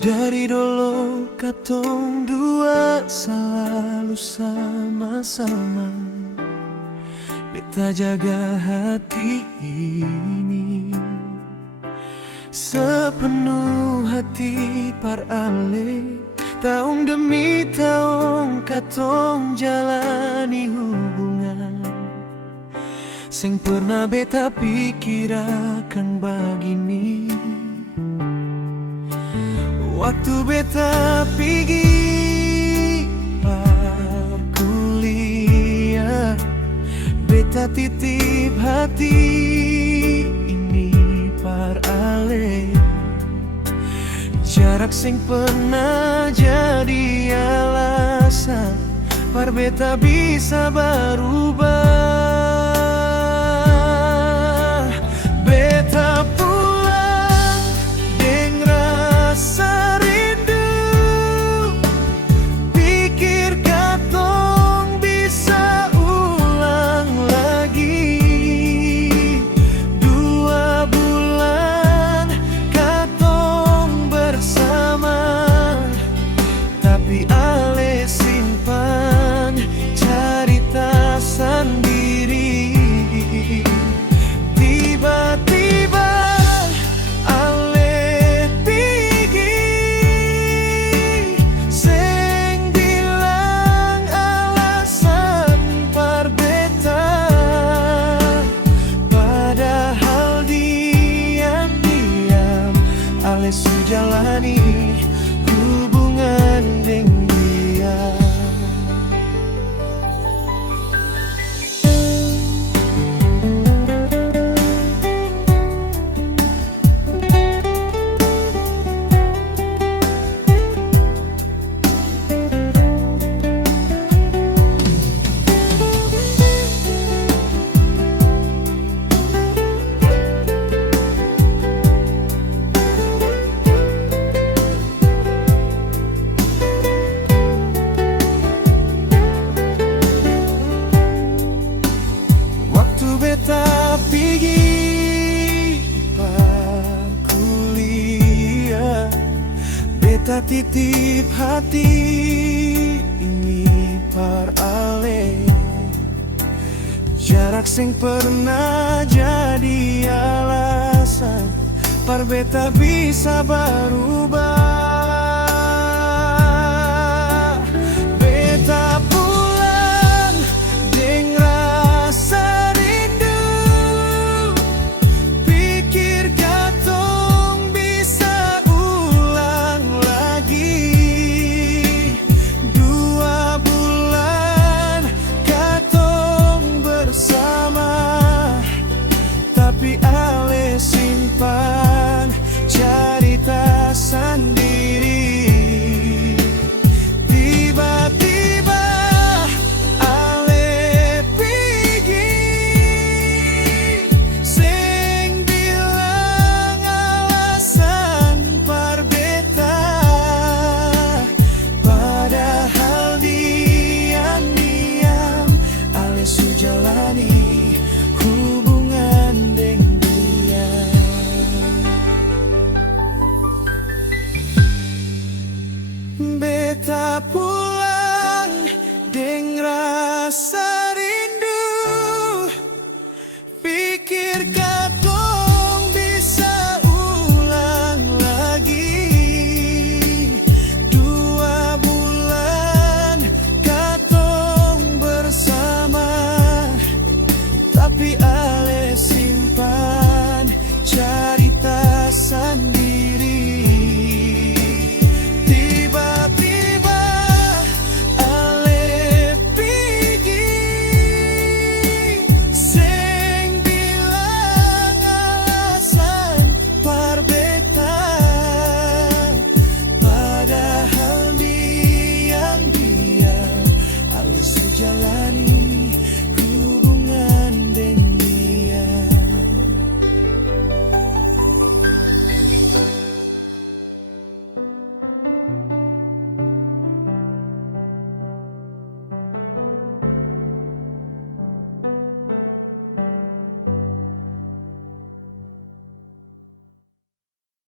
Dari dulu katong dua selalu sama-sama, beta jaga hati ini sepenuh hati par ale. Tahun demi tahun katong jalani hubungan sing pernah beta pikirakan begini. Waktu beta pergi kuliah, beta titip hati ini par ale. Jarak sing pernah jadi alasan par beta bisa berubah. Beta pulang deng rasa rindu, pikir katong bisa ulang lagi. 2 bulan katong bersama, tapi ale simpan cerita sendiri. Tiba-tiba ale pergi, seng bilang alasan par beta, padahal diam-diam ale su jalani hubungan deng dia. Beta pergi kuliah, beta titip hati ini par ale. Jarak sing pernah jadi alasan par beta bisa berubah. Beta pulang deng rasa cerita sendiri. Tiba-tiba ale pergi, seng bilang alasan par beta, padahal diam-diam ale su jalani hubungan deng dia. Beta pulang deng rasa rindu, pikir katong bisa ulang lagi. 2 bulan katong bersama, tapi ale simpan cerita sendiri. Jalan